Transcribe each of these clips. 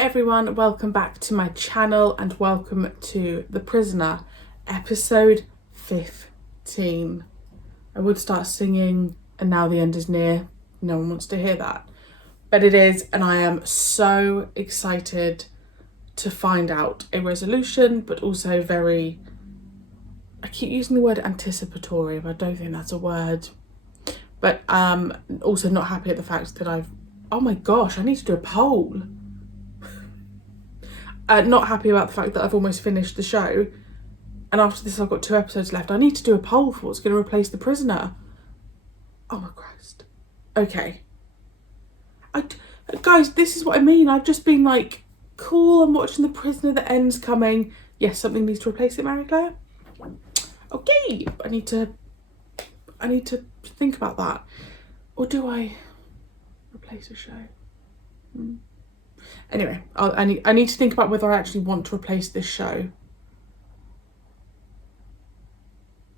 everyone, welcome back to my channel and welcome to The Prisoner, episode 15. I would start singing and now the end is near. No one wants to hear that. But it is, and I am so excited to find out a resolution, but also I keep using the word anticipatory, but I don't think that's a word. But also not happy at the fact that oh my gosh, I need to do a poll. Not happy about the fact that I've almost finished the show, and after this I've got 2 episodes left. I need to do a poll for what's going to replace The Prisoner. Oh my Christ. Okay. Guys, this is what I mean. I've just been like, cool, I'm watching The Prisoner, the end's coming. Yes, something needs to replace it, Marie-Clare. Okay, I need to think about that. Or do I replace a show? Anyway, I need to think about whether I actually want to replace this show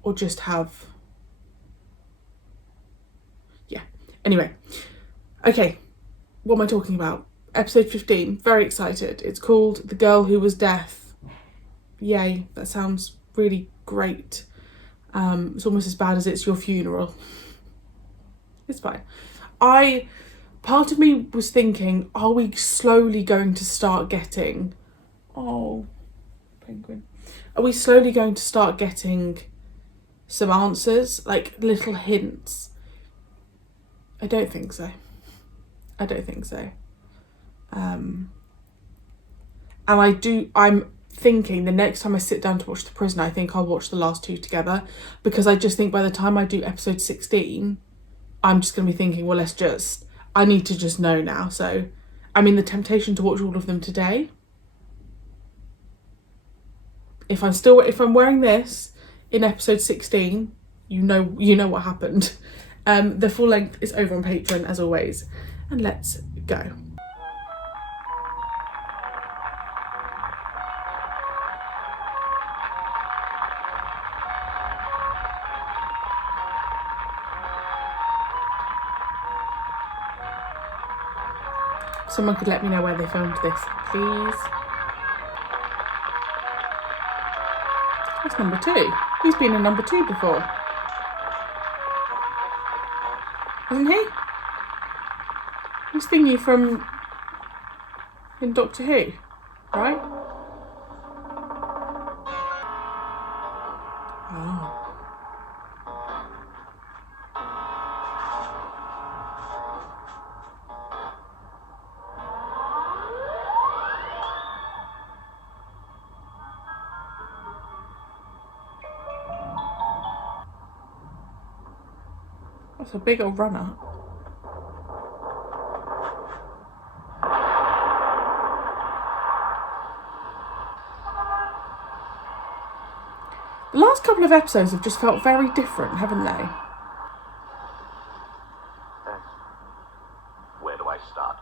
or just have, yeah. Anyway, okay, what am I talking about? Episode 15, very excited. It's called The Girl Who Was Death. Yay, that sounds really great. It's almost as bad as It's Your Funeral. It's fine. Part of me was thinking, are we slowly going to start getting... Oh, penguin. Are we slowly going to start getting some answers? Like, little hints? I don't think so. I don't think so. And I'm thinking the next time I sit down to watch The Prisoner, I think I'll watch the last 2 together. Because I just think by the time I do episode 16, I'm just going to be thinking, well, I need to just know now. So, I mean, the temptation to watch all of them today. If I'm wearing this in episode 16, you know what happened. The full length is over on Patreon as always. And let's go. Someone could let me know where they filmed this, please. That's number 2. He's been in number 2 before. Isn't he? He's thingy from in Doctor Who, right? Oh. That's a big old runner. The last couple of episodes have just felt very different, haven't they? Where do I start?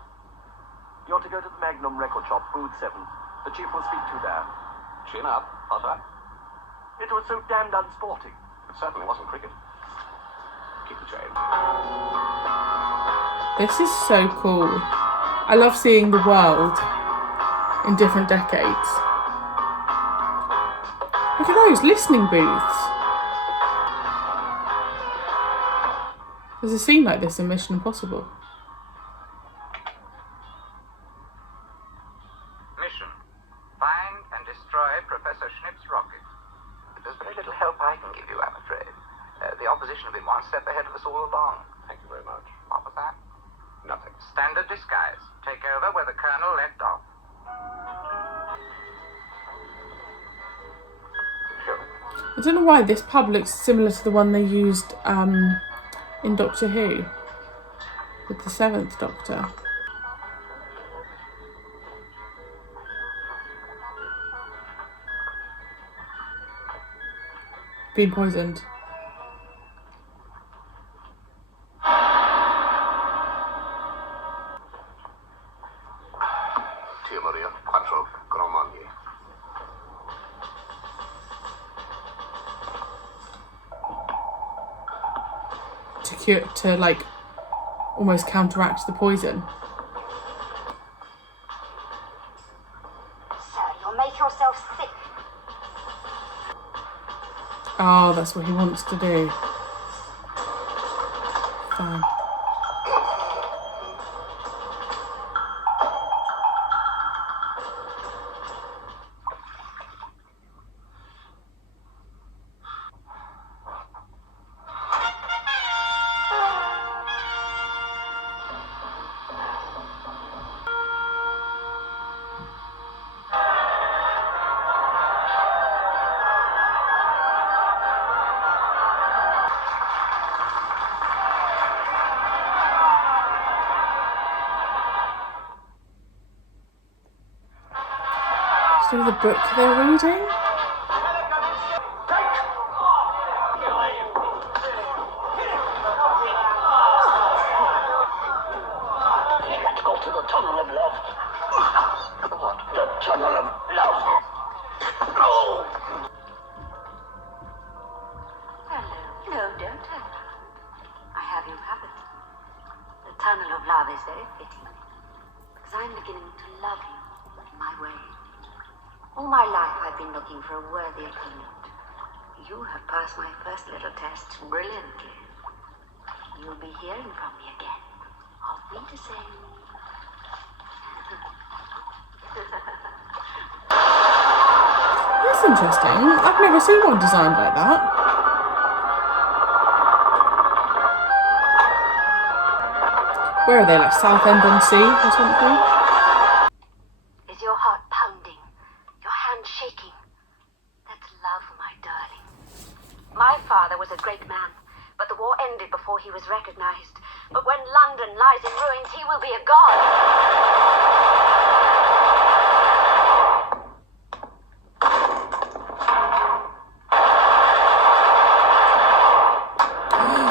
You're to go to the Magnum record shop, booth 7. The chief will speak to you there. Chin up. How's that? It was so damned unsporting. It certainly wasn't cricket. Keep the change. This is so cool. I love seeing the world in different decades. Look at those listening booths. There's a scene like this in Mission Impossible. Mission: find and destroy Professor Schnipp's rocket. There's very little help I can give you, I'm afraid. The opposition have been one step ahead of us all along. Thank you very much. What was that? Nothing. Standard disguise. Take over where the Colonel left off. Sure. I don't know why this pub looks similar to the one they used in Doctor Who with the 7th Doctor. Being poisoned. Tia Maria, quattro, Grand Marnier. To like almost counteract the poison. make yourself sick. Oh, that's what he wants to do. Fine. So the book they're reading? Let's go to the tunnel of love. What? The tunnel of love. Oh! Hello. No, don't turn around. I have you covered. The tunnel of love is very fitting. Because I'm beginning to love you in my way. All my life I've been looking for a worthy opponent. You have passed my first little test brilliantly. You'll be hearing from me again. Auf Wiedersehen. That's interesting. I've never seen one designed like that. Where are they, like Southend-on-Sea or something? Is your heart pounding? Your hand shaking? That's love, my darling. My father was a great man, but the war ended before he was recognized. But when London lies in ruins, he will be a god.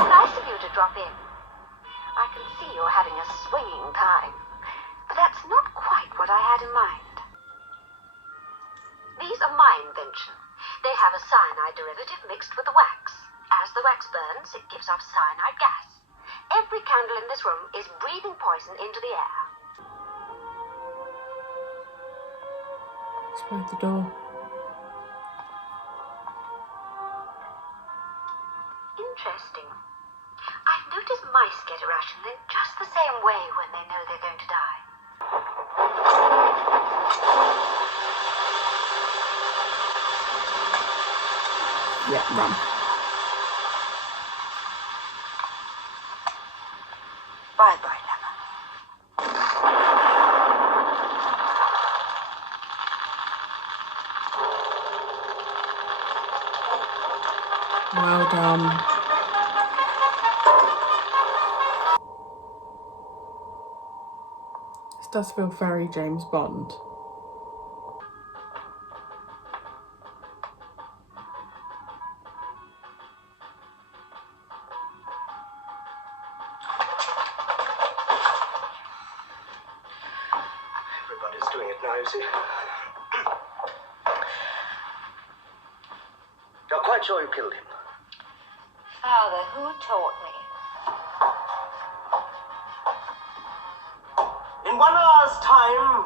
Nice of you to drop in. I can see you're having a swinging time. But that's not quite what I had in mind. These are my invention. They have a cyanide derivative mixed with the wax. As the wax burns, it gives off cyanide gas. Every candle in this room is breathing poison into the air. Spread the door. Interesting. I've noticed mice get irrational in just the same way when they know they're going to die. Yeah, run. Bye-bye, lover. Well done. This does feel very James Bond. Everybody's doing it now, you see. You're quite sure you killed him? Father, who taught me? In 1 hour's time,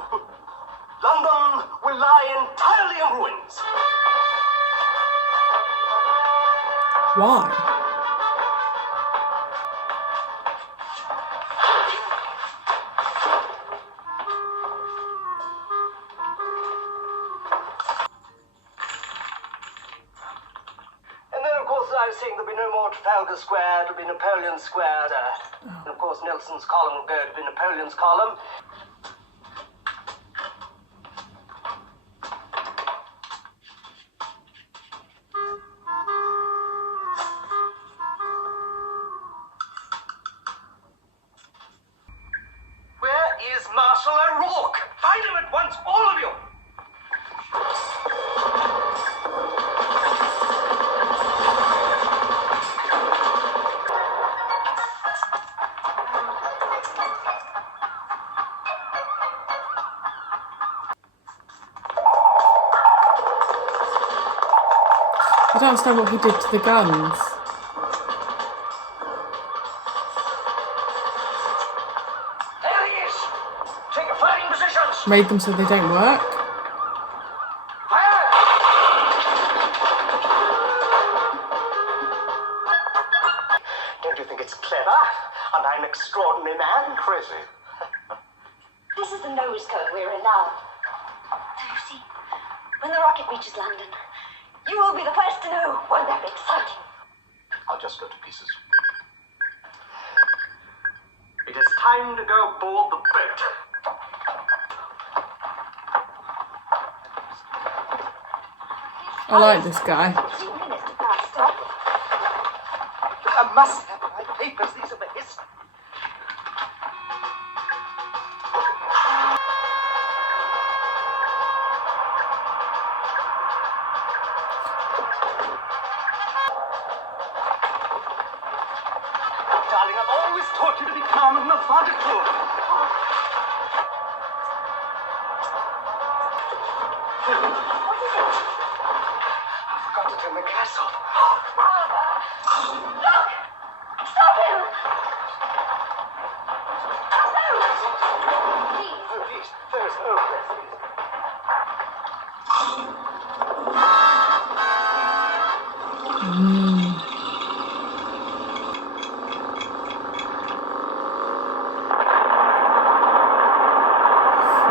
London will lie entirely in ruins. Why? And then, of course, I was saying there'll be no more Trafalgar Square, it'll be Napoleon Square. And, of course, Nelson's column will go to be Napoleon's column. Where is Marshal O'Rourke? Find him at once, all of you! I don't understand what he did to the guns. There he is! Take your fighting positions! Made them so they don't work. crazy. This is the nose cone we're in now. So you see, when the rocket reaches London, you will be the first to know. Won't that be exciting? I'll just go to pieces. It is time to go board the boat. I like this guy. 3 minutes to blast off. I must have my papers. These are for history. Darling, I've always taught you to be calm and methodical. What is it? I forgot to turn the gas off. Look! Stop him! Please. Oh, please. There's no rest.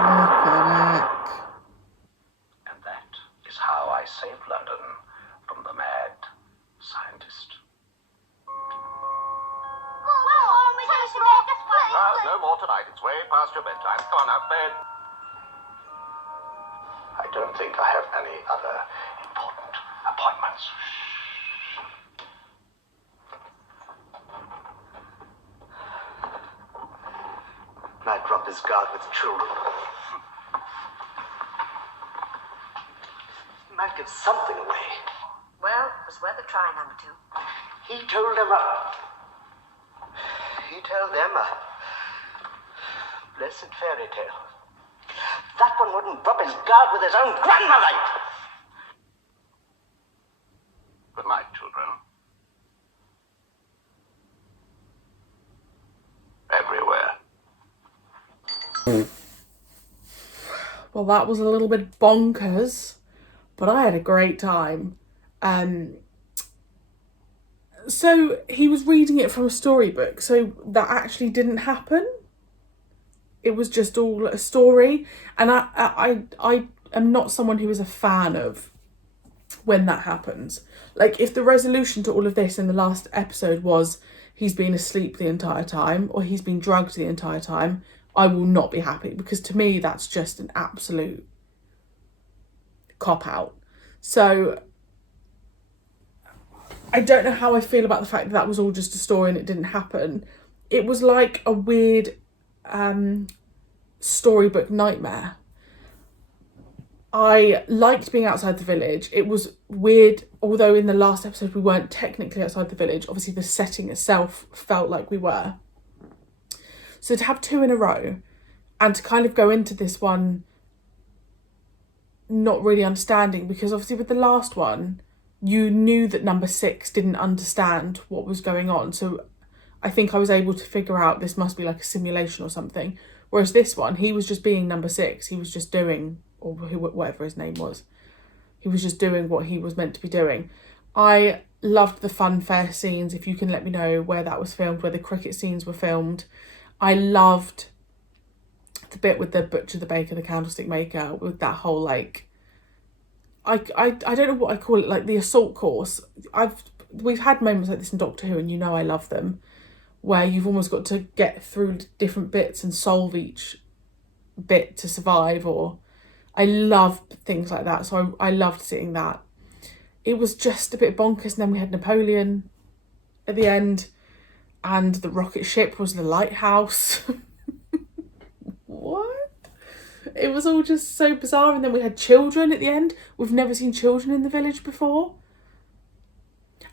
Flippin' heck. And that is how I saved London from the mad scientist. No more tonight. It's way past your bedtime. Come on now, bed. I don't think I have any other important appointments. Night drop is guard with children. He might give something away. Well, it was worth a try, number 2. He told them He told them a blessed fairy tale. That one wouldn't drop his guard with his own grandmother. Good night, children. Everywhere. Well, that was a little bit bonkers, but I had a great time. So he was reading it from a storybook, so that actually didn't happen. It was just all a story, and I am not someone who is a fan of when that happens. Like, if the resolution to all of this in the last episode was he's been asleep the entire time or he's been drugged the entire time, I will not be happy, because to me that's just an absolute cop-out. So I don't know how I feel about the fact that that was all just a story and it didn't happen. It was like a weird storybook nightmare. I liked being outside the village. It was weird, although in the last episode we weren't technically outside the village. Obviously the setting itself felt like we were. So to have 2 in a row and to kind of go into this one not really understanding, because obviously with the last one you knew that number 6 didn't understand what was going on. So I think I was able to figure out this must be like a simulation or something. Whereas this one, he was just being number 6. He was just doing, or whatever his name was. He was just doing what he was meant to be doing. I loved the funfair scenes. If you can let me know where that was filmed, where the cricket scenes were filmed. I loved the bit with the butcher, the baker, the candlestick maker, with that whole like, I don't know what I call it, like the assault course. We've had moments like this in Doctor Who, and you know I love them, where you've almost got to get through different bits and solve each bit to survive, or I loved things like that. So I loved seeing that. It was just a bit bonkers. And then we had Napoleon at the end, and the rocket ship was the lighthouse. What? It was all just so bizarre. And then we had children at the end. We've never seen children in the village before.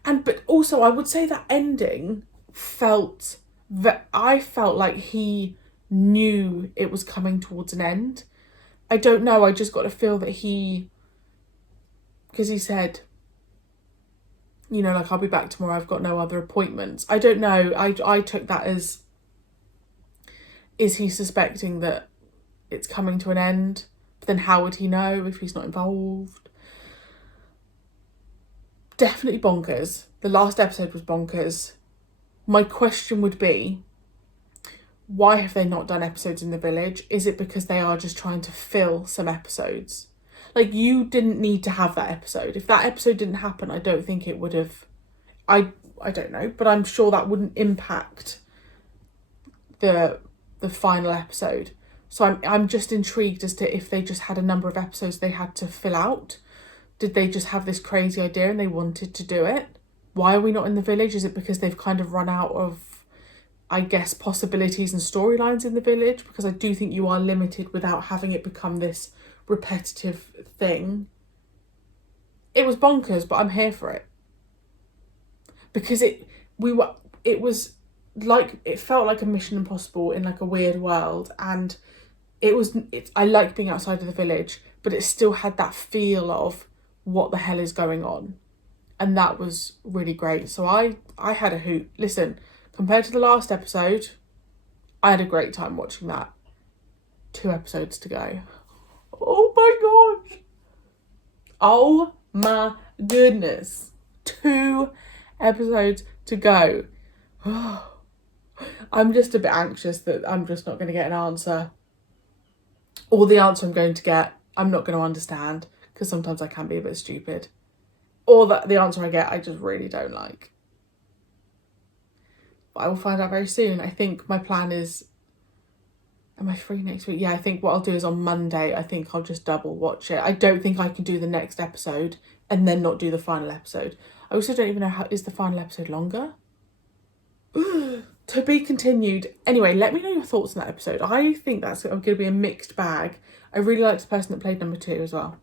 But also I would say that ending felt that I felt like he knew it was coming towards an end. I don't know, I just got to feel that because he said, you know, like, I'll be back tomorrow, I've got no other appointments. I don't know, I took that as, is he suspecting that it's coming to an end? But then how would he know if he's not involved? Definitely bonkers. The last episode was bonkers. My question would be, why have they not done episodes in the village? Is it because they are just trying to fill some episodes? Like, you didn't need to have that episode. If that episode didn't happen, I don't think it would have... I don't know, but I'm sure that wouldn't impact the final episode. So I'm just intrigued as to if they just had a number of episodes they had to fill out. Did they just have this crazy idea and they wanted to do it? Why are we not in the village? Is it because they've kind of run out of, I guess, possibilities and storylines in the village? Because I do think you are limited without having it become this repetitive thing. It was bonkers, but I'm here for it. Because it felt like a Mission Impossible in like a weird world, and I like being outside of the village, but it still had that feel of what the hell is going on, and that was really great. So I had a hoot. Listen, compared to the last episode, I had a great time watching that. 2 episodes to go. Oh my gosh. Oh my goodness. 2 episodes to go. I'm just a bit anxious that I'm just not going to get an answer. Or the answer I'm going to get, I'm not going to understand, because sometimes I can be a bit stupid. Or that the answer I get, I just really don't like. But I will find out very soon. I think my plan is... Am I free next week? Yeah, I think what I'll do is on Monday, I think I'll just double watch it. I don't think I can do the next episode and then not do the final episode. I also don't even know is the final episode longer? To be continued. Anyway, let me know your thoughts on that episode. I think that's going to be a mixed bag. I really liked the person that played number 2 as well.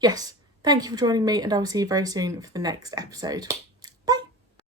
Yes, thank you for joining me, and I will see you very soon for the next episode.